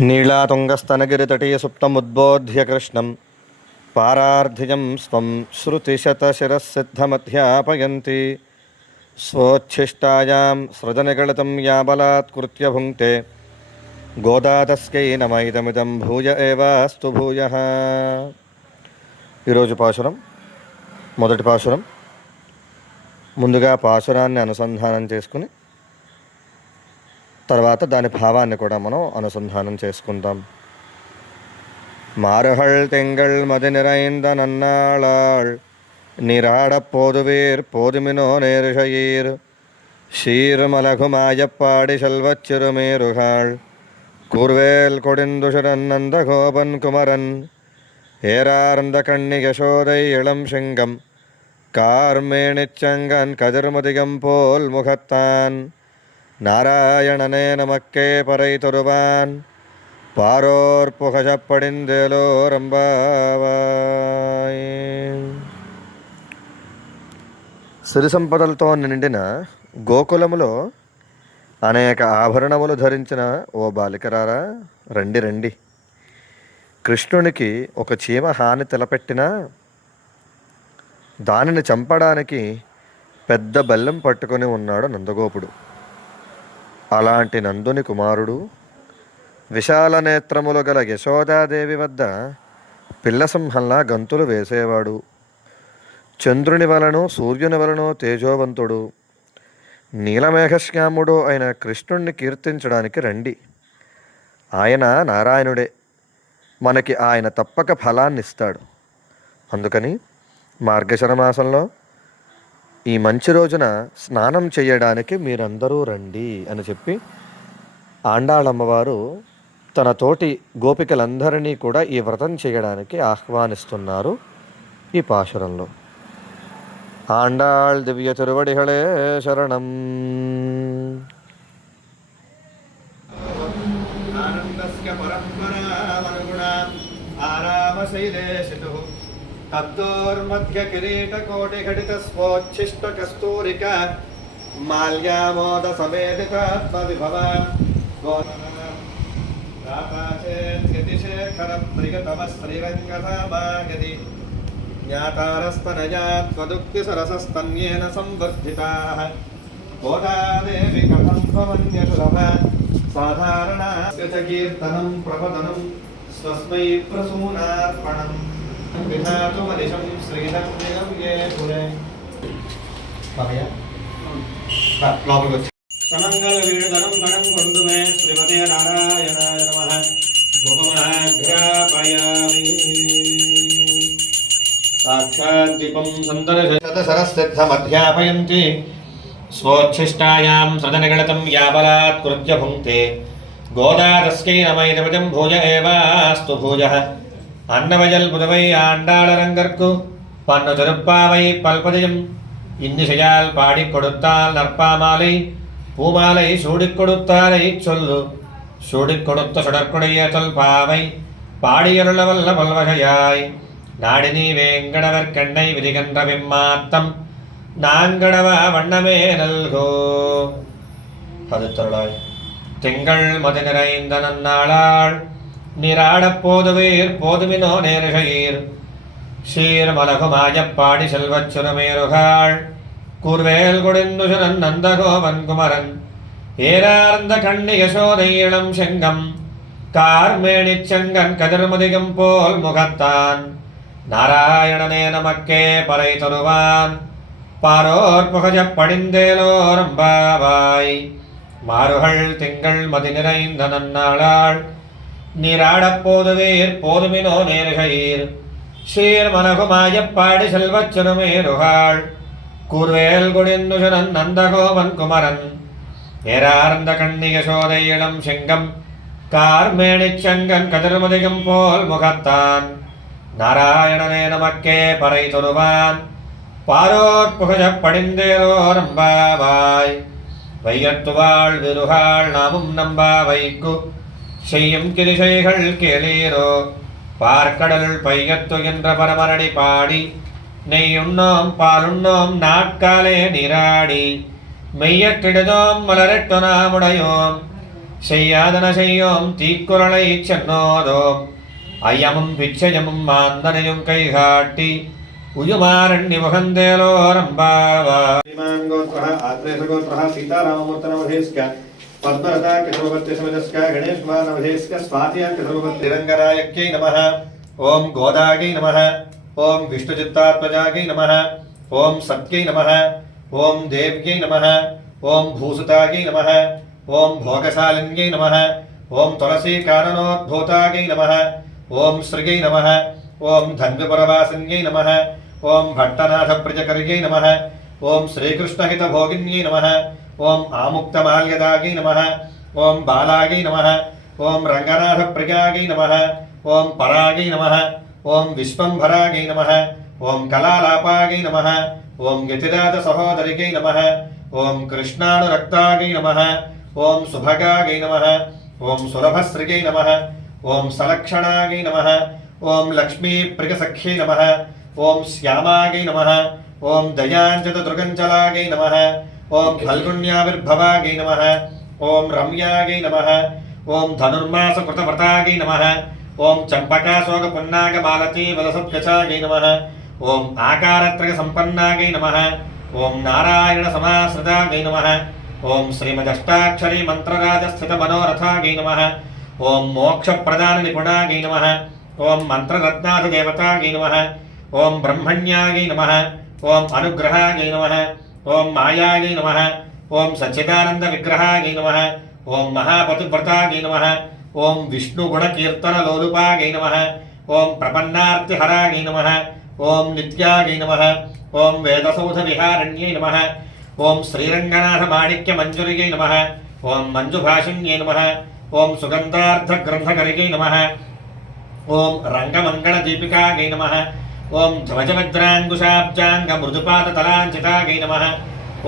नीलातुङ्गस्तनगिरितटे सुप्तमुद्बोध्य कृष्णं पारार्धिजं स्वं श्रुतिशतशिरःसिद्धमध्यापयन्ति स्वोच्छिष्टायां सृजनिगलितं या बलात्कृत्य भुङ्क्ते गोदातस्कै नम इदमिदं भूय एवास्तु भूयः। ఈరోజు పాశురం మొదటి పాశురం. ముందుగా పాశురాన్ని అనుసంధానం చేసుకుని తర్వాత దాని భావాన్ని కూడా మనం అనుసంధానం చేసుకుందాం. மாறுகள் திங்கள் மதி நிறைந்த நன்னாளாள் நீராடப் போதுவீர் போதுமினோ நேருஷயீர் ஷீர்மலகுமாயப்பாடி செல்வச் சிறுமேருகாள் கூர்வேல் கொடிந்துஷரன் நந்த கோபன் குமரன் ஏரார்ந்த கண்ணி யசோதை இளம் சிங்கம் கார்மேணிச்சங்கன் கதிர்மதிகம் போல் முகத்தான் நாராயணனே நமக்கே பறை தொருவான் பாரோர் పుగజప్పడిందేలోరంబావాయ్. సిరి సంపదలతో నిండిన గోకులములో అనేక ఆభరణములు ధరించిన ఓ బాలికరారా, రండి రండి. కృష్ణునికి ఒక చీమ హాని తలపెట్టినా దానిని చంపడానికి పెద్ద బెల్లం పట్టుకొని ఉన్నాడు నందగోపుడు. అలాంటి నందుని కుమారుడు విశాల నేత్రములు గల యశోదాదేవి వద్ద పిల్లసింహంలా గంతులు వేసేవాడు. చంద్రుని వలనో సూర్యుని వలనో తేజోవంతుడు నీలమేఘశ్యాముడు అయిన కృష్ణుణ్ణి కీర్తించడానికి రండి. ఆయన నారాయణుడే, మనకి ఆయన తప్పక ఫలాన్ని ఇస్తాడు. అందుకని మార్గశిర మాసంలో ఈ మంచి రోజున స్నానం చేయడానికి మీరందరూ రండి అని చెప్పి ఆండాళమ్మవారు తన తోటి గోపికలందరినీ కూడా ఈ వ్రతం చేయడానికి ఆహ్వానిస్తున్నారు ఈ పాశురంలో. ఆండాళ్ దివ్య తిరువడిகளே శరణం. తద్దోర్మధ్య కిరీట కోటి ఘటిత స్వోచ్ఛిష్ట కస్తూరిక మాల్యామోద సమేదితాత్మ విభవ గోదాచేత్యతిశేఖర ప్రియతమ శ్రీరంగధామాగతి జ్ఞాతారస్తనయాత్వదుక్తి సరసస్తన్యేన సంవర్ధితాః గోదాదేవి కథం భవన్యసులభ సాధారణాస్య చ కీర్తనం ప్రపదనం స్వస్మై ప్రసూనార్పణం విధాతుమనిశం శ్రీధన్యం యే పురే. లోపలికి వచ్చి సమంగళ వీణుధనం గణం కొండుమే శ్రీమతే నారాయణాయ నమః. ధూపమాఘ్రాపయామి. సాక్షాత్ దీపం సందర్శతసరసిద్ధమధ్యాపయంతి స్వోచ్ఛిష్టాయాం సృజనిగళితం యాబలాత్కృత్య భుంక్తే గోదాతస్కై నమైదమిదం భూయ ఏవాస్తు భూయః. அன்னவயல் புதவை ஆண்டாளரங்கற்கு பன்னு திருப்பாவை பல்பதியும் இன்னிசையால் பாடிக் கொடுத்தால் நற்பாமாலை பூமாலை சூடிக் கொடுத்தாலை சொல்லு சூடிக் கொடுத்த சுடற்குடைய சொல் பாவை பாடியருள வல்ல பல்வகையாய் நாடினி வேங்கடவர் கண்ணை விதிகன்ற விம்மாத்தம் நாங்கடவ வண்ணமே நல்கோ. பதித்தருளாய் திங்கள் மதி நிறைந்த நன்னாளாள் நீராடப் போதுவீர் போதுமினோ நேருஷயீர் ஷீர்மலகுமாயப்பாடி செல்வச் சிறுமேருகாள் கூர்வேல் கொடிந்துஷரன் நந்தகோபன் குமரன் ஏரார்ந்த கண்ணி யசோதை இளம் செங்கம் கார்மேணிச்சங்கன் கதிர்மதிகம் போல் முகத்தான் நாராயணனே நமக்கே பறை தொருவான் பாரோர் புகஜப்படிந்தேலோரம்பாவாய். மாறுகள் திங்கள் மதி நிறைந்த நன்னாளாள் நீராடப் போதுவீர் போதுமினோ நேருஷயீர் ஷீர்மலகுமாயப்பாடி செல்வச் சிறுமேருகாள் கூர்வேல் கொடிந்துஷரன் நந்தகோபன் குமரன் ஏரார்ந்த கண்ணி யசோதை இளம் செங்கம் கார்மேணிச்சங்கன் கதிர்மதிகம் போல் முகத்தான் நாராயணனே நமக்கே பறை தொருவான் பாரோர் புகஜப்படிந்தேலோரம்பாவாய். வையத்துவாள் விருகாள் நாமும் நம்பாவைக்கு செய்யும் கிரிசைகள் கேளீரோ பார்க்கடல் பையத்துகின்ற பரமரடி பாடி நெய்யுண்ணோம் பாலுண்ணோம் நாட்காலே நீராடி மெய்யற்றிடுதோம் மலரட்டு நாமுடையோம் செய்யாதனசெய்யோம் தீக்குறளை சென்னோதோம் ஐயமும் பிச்சையமும் மாந்தனையும் கைகாட்டி உயுமாரண்ய முகந்தேலோரம்பாவா சீதாராமமூர்த்தனவதேஸ்க பத்மரதா கிருஷ்ணபக்திசமஜஸ்க கணேஷ்குமாரனவதேஸ்க ஸ்வாதியா கிருஷ்ணபக்திரங்கராயக்கை நமः ஓம் கோதாகை நமः ஓம் விஷ்ணுசித்தாத்மஜாகை நமः ஓம் சத்யை நமः ஓம் தேவ்யை நமः ஓம் பூசுதாகை நமः ஓம் भोगशालिन्यै नमः ओम तुलसी कारणोद्भूतायै नमः ओम श्रीयै नमः ओम धन्विपुरवासिन्यै नमः ओम भट्टनाथप्रियकर्यै नमः ओम श्रीकृष्णहितभोगिन्यै नमः ओम आमुक्तमाल्यदायै नमः ओम बालायै नमः ओम रङ्गनाथप्रियायै नमः ओम परायै नमः ओम विश्वम्भरायै नमः ओम कलालापायै नमः ओम यतिराजसहोदरियै नमः ओम कृष्णानुरक्तायै नमः ओम सुभगायै नमः ओम सुलभश्रियै नमः ओम सलक्षणायै नमः ओम लक्ष्मीप्रियसख्यै नमः ओम श्यामायै नमः ओम दयाञ्जतदृगञ्जलायै नमः ओम फल्गुण्याविर्भवायै नमः ओम रम्यायै नमः ओम धनुर्मासकृतव्रतायै नमः ओम चम्पकाशोकपुन्नागमालती वलसत्कचायै नमः ओम आकारत्रयसम्पन्नायै नमः ओम नारायणसमाश्रितायै नमः ओम श्रीमदष्टाक्षरी मंत्रराजस्थित मनोरथायै नमः ओम मोक्षप्रदान निपुणायै नमः ओम मंत्ररत्नाधिदेवतायै नमः ओम ब्रह्मण्यायै नमः ओम अनुग्रहायै नमः ओम मायायै नमः ओम सच्चिदानंद विग्रहायै नमः ओम महापतिव्रतायै नमः ओम विष्णुगुणकीर्तनलोलुपायै नमः ओम प्रपन्नार्तिहरायै नमः ओम नित्यायै नमः ओम वेदसौधविहारण्यै नमः ओम श्रीरंगनाथ माणिक्य मंजुरियै नमः ओम मंजुभाषिण्यै नमः ओम सुगंधार्धग्रंथकरियै नमः ओम रंगमंगलदीपिकायै नमः ओम ध्वजवज्रांगुशाब्जांग मृदुपादतलाञ्चितायै नमः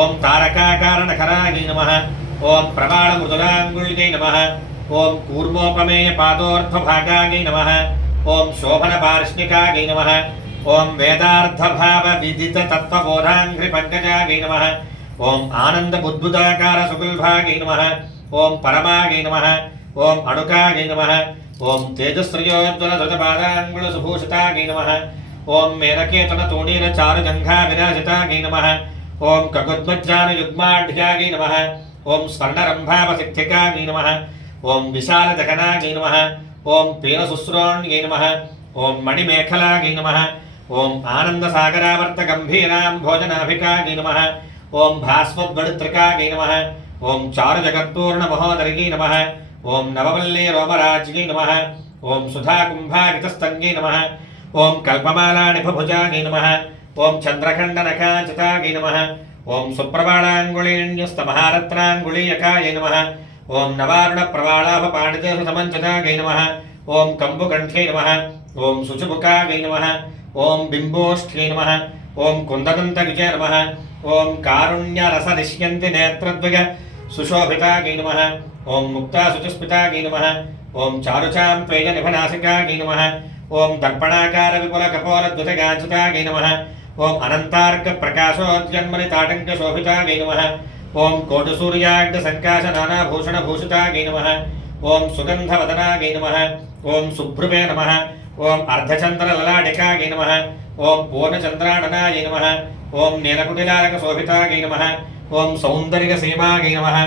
ओम तारकाकारणकरायै नमः ओम प्रबालमृदुलाङ्गुल्यै नमः ओम कूर्मोपमेय पादोर्ध्वभागायै नमः ओम शोभनपार्ष्णिकायै नमः ओम वेदार्थभावविदिततत्त्वबोधाङ्घ्रिपङ्कजायै नमः ओम आनन्दबुद्बुदाकार सुकुल्भायै नमः ओम परमायै नमः ओम अणुकायै नमः ओम तेजस्त्रियोज्ज्वलधृतपादाङ्गुलसुभूषितायै नमः ओम मेनकेतनतोणीरचारुजङ्घाविराजितायै नमः ओम ककुद्मज्जानयुग्माढ्यायै नमः ओम स्वर्णरम्भावसिद्धिकायै नमः ओम विशालजगनायै नमः ओम पीनशुश्रोण्यै नमः ओम मणिमेखलायै नमः ओम आनन्दसागरावर्तगम्भीरां भोजनाभिकायै नमः ओम भास्वद्वडुत्रिकायै नमः ओम चारुजगत्पूर्णमहोदर्यै नमः ओम नववल्लीरोमराज्यै नमः ओम सुधाकुम्भागितस्तन्यै नमः ओम कल्पमालानिभभुजायै नमः ओम चन्द्रखण्डनकाञ्चितायै नमः ओम सुप्रबालाङ्गुलीन्यस्तमहारत्नाङ्गुलीयकायै नमः ओम नवारुणप्रबालाभपाणितेषु नमः ओम कम्बुकण्ठे नमः ओम शुचिमुखायै नमः ओम बिंबोष्ठ्यै नमः ओम कुन्ददन्तविजय नमः ओम कारुण्यरसनिष्यन्ति नेत्रद्वय सुशोभितायै नमः ओम मुक्ताशुचिस्मितायै नमः ओम चारुचाम्पेयनिभनासिकायै नमः ओम दर्पणाकारविपुलकपोलद्युतगाञ्चितायै नमः ओम अनन्तार्कप्रकाशोद्यन्मनिताटङ्कशोभितायै नमः ओम कोटसूर्याग्निसङ्काशनानाभूषणभूषितायै नमः ओम सुगन्धवदनायै नमः ओम सुभ्रुवे नमः ओम अर्धचन्द्रललाटिकायै नमः ओम पूर्णचन्द्राननायै नमः ओम नीलकुटिलालकशोभितायै नमः ओम सौन्दर्यसीमायै नमः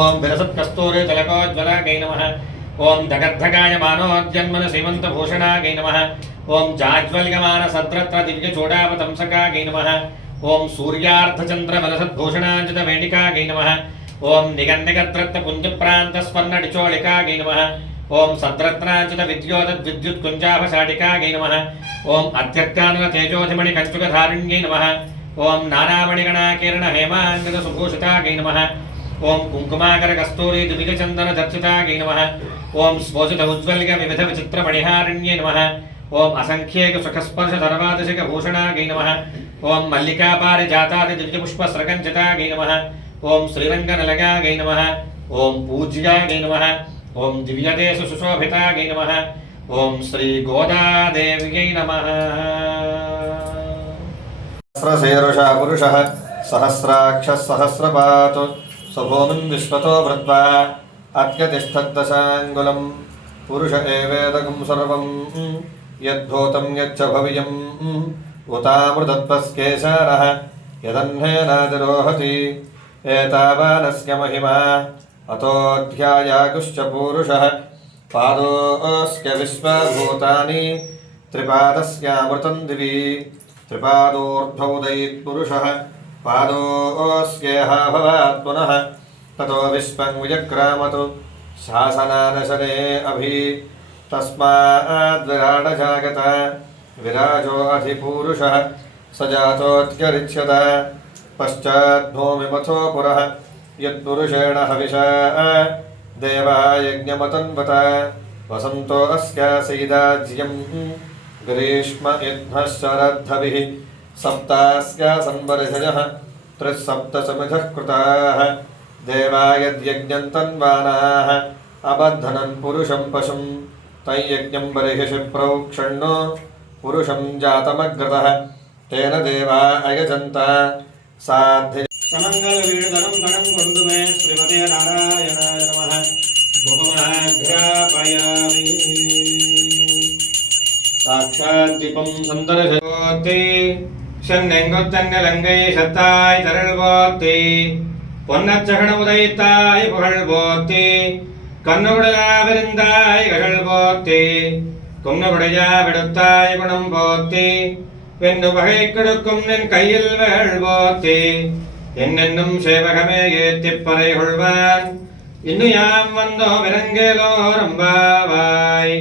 ओम विलसत्कस्तूरितिलकोज्ज्वलायै नमः ओम दगद्धगायमानोद्यन्मनसीमन्तभूषणायै नमः ओम जाज्वल्यमानसद्रत्रदिव्यचूडावतंसकायै नमः ओम सूर्यार्धचन्द्रवलसद्भूषणाञ्चितवेणिकायै नमः ओम निगन्निगत्रत्तपुञ्जप्रान्तस्वर्णडिचोलिकायै नमः ओम सद्रत्नाञ्चितविद्योतद्विद्युत्कुञ्जाभशाटिकायै नमः ओम अत्यर्कानलतेजोधिमणिकञ्चुकधारिण्यै नमः ओम नानामणिगणाकिरणहेमाङ्गदसुभूषितायै नमः ओम कुङ्कुमाकरकस्तूरी दिविजचन्दनदर्शितायै नमः ओम स्फोसित उज्ज्वल्य विविधविचित्रमणिहारिण्यै नमः ओम असङ्ख्यैकसुखस्पर्शधर्वादिशिकभूषणायै नमः ओम मल्लिकापारिजातादिदिव्यपुष्पस्रकञ्चितायै नमः ओम श्रीरङ्गनलगायै नमः ओम पूज्यायै नमः ओम दिव्यदेशु सुशोभितायै नमः ओम श्री गोदादेव्यै नमः सहस्रशीर्षः पुरुषः सहस्राक्षः सहस्रपात् स्वभूमिं विश्वतो भृत्वा अत्यतिष्ठद्दशाङ्गुलं पुरुष एवेदकं सर्वं यद्भूतं यच्च भव्यम् उतामृतत्वस्केशारः यदह्नेनातिरोहति एतावानस्य महिमा अतोऽध्यायाकुश्च पूरुषः पादोऽस्य विश्वभूतानि त्रिपादस्यामृतं दिवि त्रिपादोर्ध्वोदयित्पुरुषः पादोऽस्येह भवात् पुनः ततो विश्वं विजक्रामतु शासनानशने अभि तस्माद्विराडजागत विराजो अधिपूरुषः स जातोऽत्यरिच्यत पश्चाद्भूमिमथो पुरः यत्पुरुषेण हविषा देवा यज्ञमतन्वत वसन्तो अस्यासीदाज्यं ग्रीष्म इद्मः शरद्धभिः सप्तास्या संवर्षयः त्रिसप्तसमिधः कृताः देवा यद्यज्ञं तन्वानाः अबद्धनं पुरुषं पशुं तय्यज्ञं बर्हिषि प्रोक्षण्णो पुरुषं जातमग्रतः तेन देवा अयजन्त साध्य समङ्गलवीडधनं गणं कोण्डुमे श्रीमते नारायणाय नमः धूपमाघ्रापयामि साक्षात् दीपं सन्दर्शयति சென்னெங்குத்தன்னலங்கை சத்தாய் தரள் போத்தி பொன்னச்சகன உதைத்தாய் புகழ் போத்தி கண்ணுகுடையா விருந்தாய் கழல் போத்தி குன்னுகுடையா விடுத்தாய் குணம் போத்தி வெண்ணு பகை கெடுக்கும் நின் கையில் வேள் போத்தி என்னென்னும் சேவகமே ஏத்திப்பறை கொள்வான் இன்னு யாம் வந்தோம் இறங்கேலோரம்பாவாய்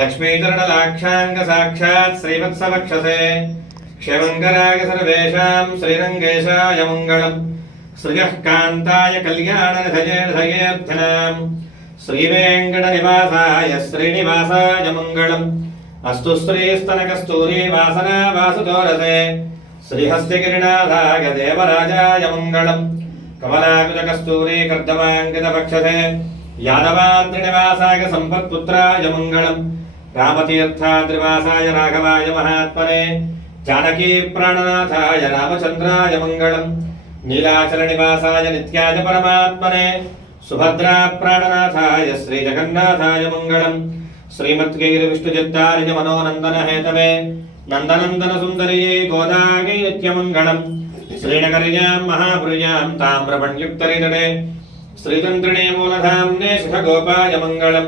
லக்ஷ்மீ தரணலாட்சாங்க சாட்சாத் ஸ்ரீவத்சவக்ஷசே क्षेमङ्कराय सर्वेषां श्रीरङ्गेशाय मङ्गलम् श्रियः कान्ताय कल्याणनिधयेऽर्थनां श्रीवेङ्कटनिवासाय श्रीनिवासाय मङ्गलम् अस्तु श्रीस्तनकस्तूरीवासना वासुतोरसे श्रीहस्तिगिरिनाथाय देवराजाय मङ्गलम् कमलाकुजकस्तूरी कर्दमाङ्कितवक्षसे यादवाद्रिनिवासाय सम्पत्पुत्राय मङ्गलम् रामतीर्थाद्रिवासाय राघवाय महात्मने जानकी प्राणनाथाय रामचंद्राय मंगलम नीलाचल निवासाय नित्याय परमात्मने सुभद्रा प्राणनाथाय श्री जगन्नाथाय मंगलम श्रीमद्गैर विष्णुचित्तार्य मनोनंदन हेतवे नंदनंदन सुंदरिये गोदागै नित्यमंगलम श्रीनगर्यां महापुर्यां ताम्रपण्युक्तरितटे श्रीतंत्रिणे मूलधाम्ने शिखगोपाय मंगलम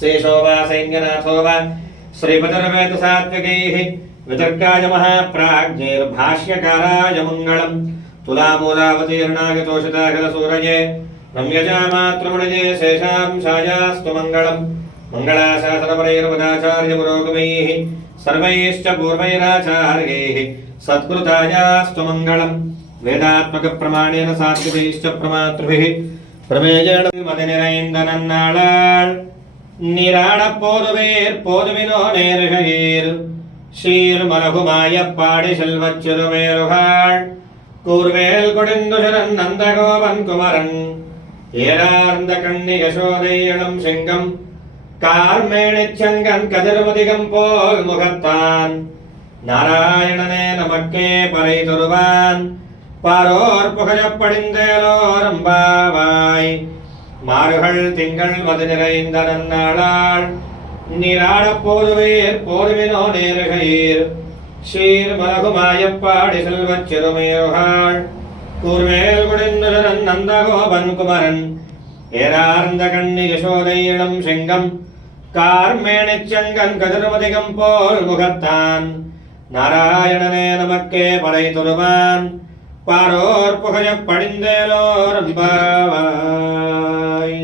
शेषो वा सैन्यनाथो वा श्रीपतिर्वेदसात्विकैः वितर्काय महाप्राज्ञैर्भाष्यकाराय मङ्गलम् तुलामूलावतीर्णागतोषिताखिलसूरये रम्यजामातृमणये शेषांशायास्तु मङ्गलम् मङ्गलाशासनपरैर्वदाचार्यपुरोगमैः सर्वैश्च पूर्वैराचार्यैः सत्कृतायास्तु मङ्गलम् वेदात्मकप्रमाणेन सात्विकैश्च प्रमातृभिः प्रमेयेण मतिनिरैन्दनन्नाळाळ் நீராடப்போதுவேர் போதுமினோ நேருகையீர் சீர்மலகுமாயப்பாடி செல்வச் சிறுவேருகாள் கூர்வேல் கொடிந்துசரன் நந்தகோபன் குமரன் ஏரார்ந்த கண்ணி யசோதை இளம் சிங்கம் கார்மேணிச் சங்கன் கதிர்முதிகம் போல் முகத்தான் நாராயணனே நமக்கே பறை தொருவான் பாரோர் புகழப்படிந்தேலோரம்பாவாய் மாறுகள் திங்கள் மது நிறைந்த நன்னாளாள் நீராடப்போதுவேர் போதுவினோ நேருகையீர் சீர் மலகுமாயப்பாடி செல்வச் சிறுமேருகாள் கூர்வேல் குடிந்துசரன் நந்தகோபன் குமரன் ஏரார்ந்த கண்ணி யசோதை இளம் சிங்கம் கார்மேணிச் சங்கன் கதிர்மதிகம் போல் முகத்தான் நாராயணனே நமக்கே படை தொழுவான் பாரோர் புகழப் படிந்தேலோரம்பாவாய்